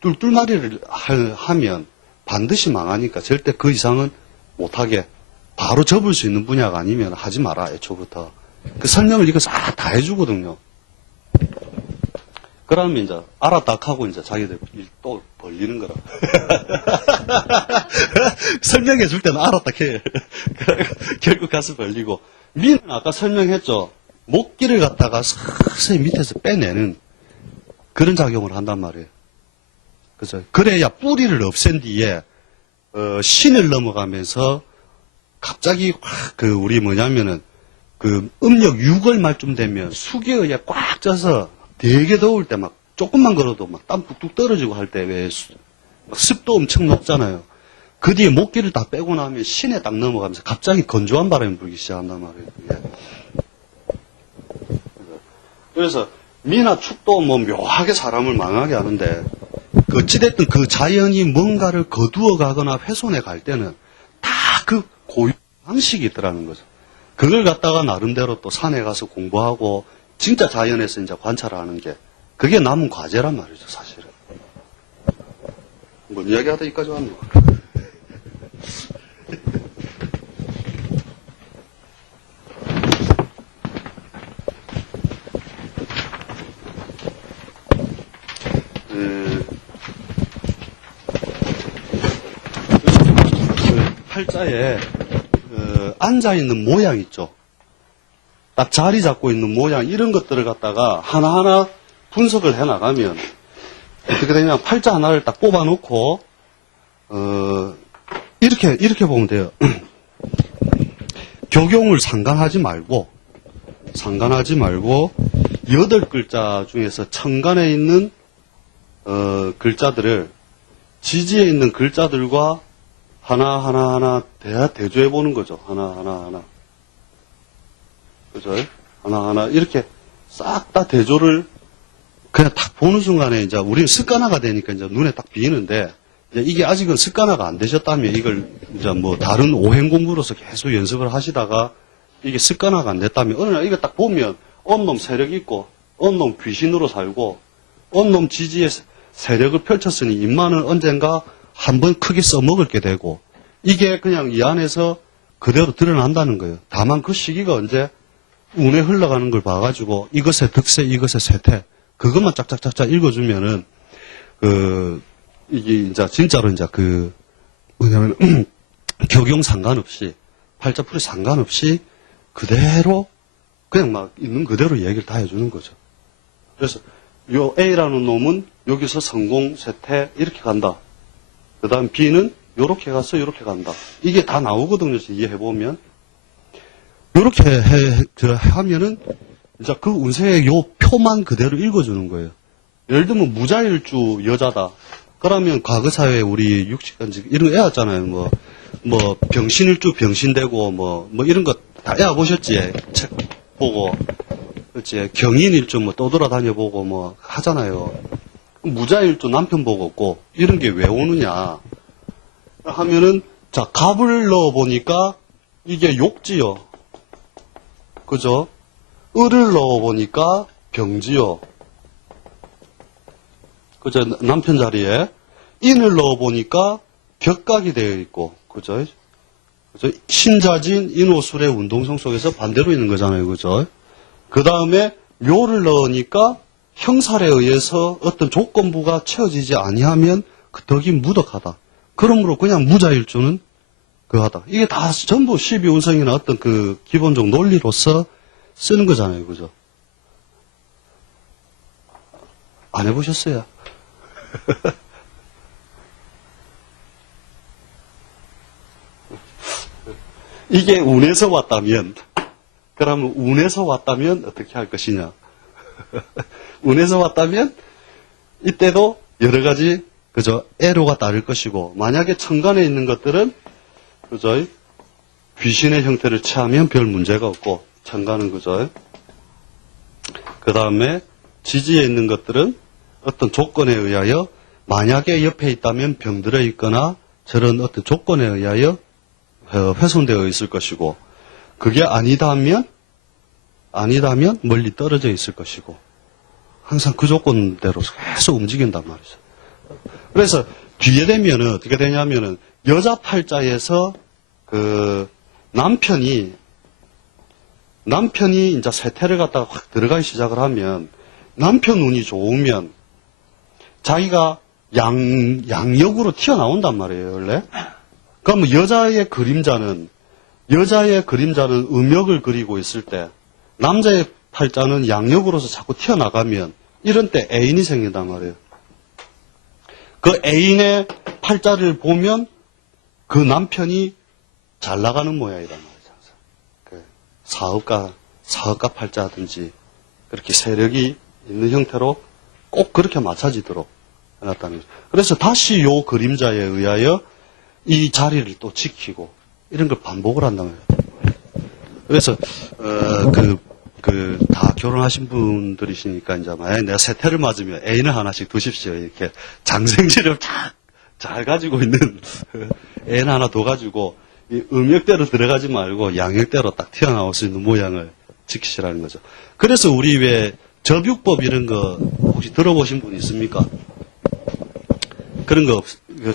뚫뚫마리를 하면 반드시 망하니까 절대 그 이상은 못하게 바로 접을 수 있는 분야가 아니면 하지 마라, 애초부터. 그 설명을 이거 싹 다 해주거든요. 그러면 이제 알았다 하고 이제 자기들 일 또 벌리는 거라. 설명해 줄 때는 알았다 해. 결국 가서 벌리고. 미는 아까 설명했죠. 목기를 갖다가 서서히 밑에서 빼내는 그런 작용을 한단 말이에요. 그죠? 그래야 뿌리를 없앤 뒤에, 신을 넘어가면서 갑자기 확, 우리 뭐냐면은, 음력 6월 말쯤 되면 수계의에 꽉 쪄서 되게 더울 때 막 조금만 걸어도 막 땀 뚝뚝 떨어지고 할 때 왜 습도 엄청 높잖아요. 그 뒤에 목기를 다 빼고 나면 신에 딱 넘어가면서 갑자기 건조한 바람이 불기 시작한단 말이에요. 그게. 그래서 미나 축도 뭐 묘하게 사람을 망하게 하는데 어찌됐든 그 자연이 뭔가를 거두어 가거나 훼손해 갈 때는 다 그 고유 방식이 있더라는 거죠. 그걸 갖다가 나름대로 또 산에 가서 공부하고 진짜 자연에서 이제 관찰하는 게 그게 남은 과제란 말이죠, 사실은. 뭔 이야기하다 여기까지 왔노? 팔자에 앉아있는 모양 있죠. 딱 자리 잡고 있는 모양 이런 것들을 갖다가 하나하나 분석을 해나가면 어떻게 되냐면 팔자 하나를 딱 뽑아놓고 이렇게 보면 돼요. 교경을 상관하지 말고 8글자 중에서 천간에 있는 글자들을 지지에 있는 글자들과 하나하나 대조해 보는 거죠. 하나하나. 그죠? 하나하나 이렇게 싹 다 대조를 그냥 딱 보는 순간에 이제 우리는 습관화가 되니까 이제 눈에 딱 비이는데 이제 이게 아직은 습관화가 안 되셨다면 이걸 이제 뭐 다른 오행 공부로서 계속 연습을 하시다가 이게 습관화가 안 됐다면 어느 날 이거 딱 보면 언놈 세력 있고 언놈 귀신으로 살고 언놈 지지에 세력을 펼쳤으니 인마는 언젠가 한번 크게 써먹을 게 되고 이게 그냥 이 안에서 그대로 드러난다는 거예요. 다만 그 시기가 언제 운에 흘러가는 걸 봐가지고 이것의 득세, 이것의 쇠퇴 그것만 짝짝짝짝 읽어주면은 이게 이제 진짜로 이제 뭐냐면 격용 상관없이 팔자풀이 상관없이 그대로 그냥 막 있는 그대로 얘기를 다 해주는 거죠. 그래서 요 A라는 놈은 여기서 성공, 쇠퇴 이렇게 간다. 그 다음 B는 요렇게 가서 요렇게 간다. 이게 다 나오거든요. 이해해보면. 요렇게 하면은, 이제 그 운세의 요 표만 그대로 읽어주는 거예요. 예를 들면 무자일주 여자다. 그러면 과거사회에 우리 육식간지 이런 거 애왔잖아요. 뭐 병신일주 병신되고 뭐 이런 거 다 애와보셨지. 책 보고. 그렇지. 경인일주 뭐 떠돌아다녀보고 뭐 하잖아요. 무자일주 남편 보고 없고 이런 게 왜 오느냐 하면은 자 갑을 넣어보니까 이게 욕지요. 그죠? 을을 넣어보니까 병지요. 그죠? 남편 자리에 인을 넣어보니까 벽각이 되어 있고 그죠? 그죠? 신자진 인호술의 운동성 속에서 반대로 있는 거잖아요. 그죠? 그 다음에 묘를 넣으니까 형살에 의해서 어떤 조건부가 채워지지 아니하면 그 덕이 무덕하다. 그러므로 그냥 무자일주는 그하다. 이게 다 전부 12운성이나 어떤 그 기본적 논리로서 쓰는 거잖아요. 그죠? 안 해보셨어요? 이게 운에서 왔다면, 그러면 운에서 왔다면 어떻게 할 것이냐? 운에서 왔다면 이때도 여러 가지 그저 애로가 따를 것이고, 만약에 천간에 있는 것들은 그저 귀신의 형태를 취하면 별 문제가 없고, 천간은 그저 그 다음에 지지에 있는 것들은 어떤 조건에 의하여 만약에 옆에 있다면 병들어 있거나 저런 어떤 조건에 의하여 훼손되어 있을 것이고, 그게 아니다면 멀리 떨어져 있을 것이고, 항상 그 조건대로 계속 움직인단 말이죠. 그래서 뒤에 되면은 어떻게 되냐면은 여자 팔자에서 그 남편이 이제 세태를 갖다가 확 들어가기 시작을 하면, 남편 운이 좋으면 자기가 양력으로 튀어나온단 말이에요, 원래. 그러면 여자의 그림자는 음역을 그리고 있을 때, 남자의 팔자는 양력으로서 자꾸 튀어나가면, 이런 때 애인이 생긴단 말이에요. 그 애인의 팔자를 보면 그 남편이 잘 나가는 모양이란 말이죠. 그 사업가 팔자든지 그렇게 세력이 있는 형태로 꼭 그렇게 맞춰지도록 해놨다는 거죠. 그래서 다시 요 그림자에 의하여 이 자리를 또 지키고 이런 걸 반복을 한단 말이에요. 그래서 다 결혼하신 분들이시니까 이제 만약에 내가 세태를 맞으면 애인을 하나씩 두십시오. 이렇게 장생지를 잘 가지고 있는 애인 하나 더 가지고 이 음역대로 들어가지 말고 양역대로 딱 튀어나올 수 있는 모양을 지키시라는 거죠. 그래서 우리 왜 접유법 이런 거 혹시 들어보신 분 있습니까? 그런 거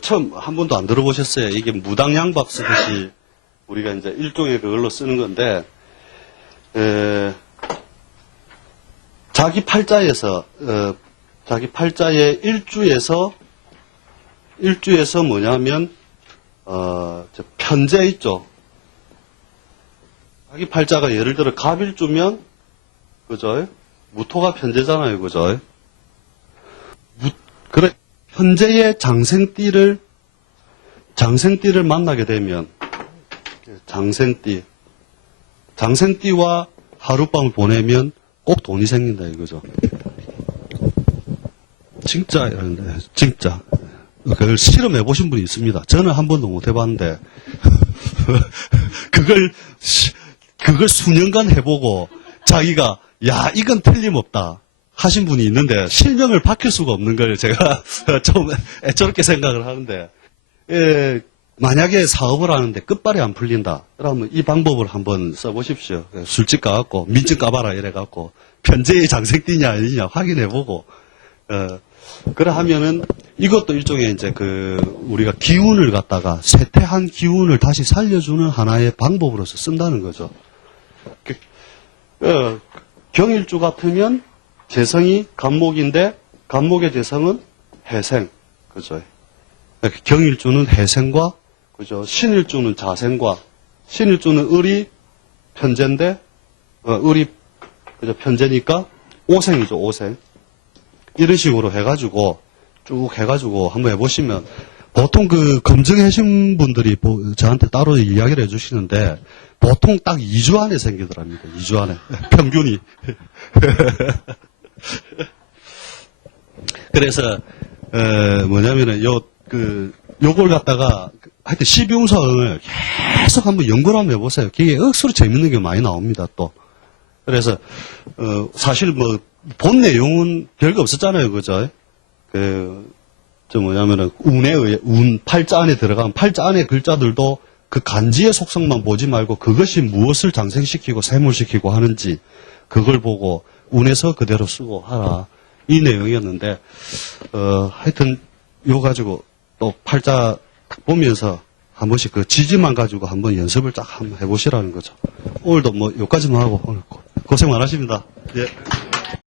처음 한 번도 안 들어보셨어요? 이게 무당양밥 쓰듯이 우리가 이제 일종의 그걸로 쓰는 건데, 자기 팔자에서 자기 팔자의 일주에서 뭐냐면 편재 있죠. 자기 팔자가 예를 들어 갑일주면 그죠? 무토가 편재잖아요, 그죠? 그래 현재의 장생띠를 만나게 되면 장생띠와 하룻밤을 보내면 꼭 돈이 생긴다 이거죠. 진짜 이런데 진짜 그걸 실험해 보신 분이 있습니다. 저는 한 번도 못 해봤는데 그걸 수년간 해보고 자기가 야 이건 틀림없다 하신 분이 있는데 실명을 밝힐 수가 없는 걸 제가 좀 애처롭게 생각을 하는데, 만약에 사업을 하는데 끝발이 안 풀린다 그러면 이 방법을 한번 써보십시오. 술집 가갖고 민증 까봐라 이래갖고 편재의 장생띠냐 아니냐 확인해보고 그래 하면은 이것도 일종의 이제 우리가 기운을 갖다가 쇠퇴한 기운을 다시 살려주는 하나의 방법으로서 쓴다는 거죠. 경일주 같으면 재성이 간목인데 간목의 재성은 해생, 그죠? 경일주는 해생과 그죠? 신일주는 자생과 신일주는 을이 편재인데 을이 그죠? 편재니까 오생이죠, 오생. 이런 식으로 해가지고 쭉 해가지고 한번 해보시면 보통 검증하신 분들이 저한테 따로 이야기를 해주시는데 보통 딱 2주 안에 생기더랍니다. 2주 안에 평균이. 그래서 뭐냐면은 요걸 갖다가 하여튼 시비용성을 계속 한번 연구를 한번 해보세요. 그게 억수로 재밌는 게 많이 나옵니다. 또 그래서 사실 본 내용은 별거 없었잖아요, 그죠? 뭐냐면은 운 팔자 안에 들어가면 팔자 안에 글자들도 그 간지의 속성만 보지 말고 그것이 무엇을 장생시키고 쇠물시키고 하는지 그걸 보고 운에서 그대로 쓰고 하라 이 내용이었는데 하여튼 요 가지고 또 팔자 딱 보면서 한 번씩 그 지지만 가지고 한번 연습을 쫙 한번 해보시라는 거죠. 오늘도 요까지만 하고 오늘 고생 많으십니다. 예.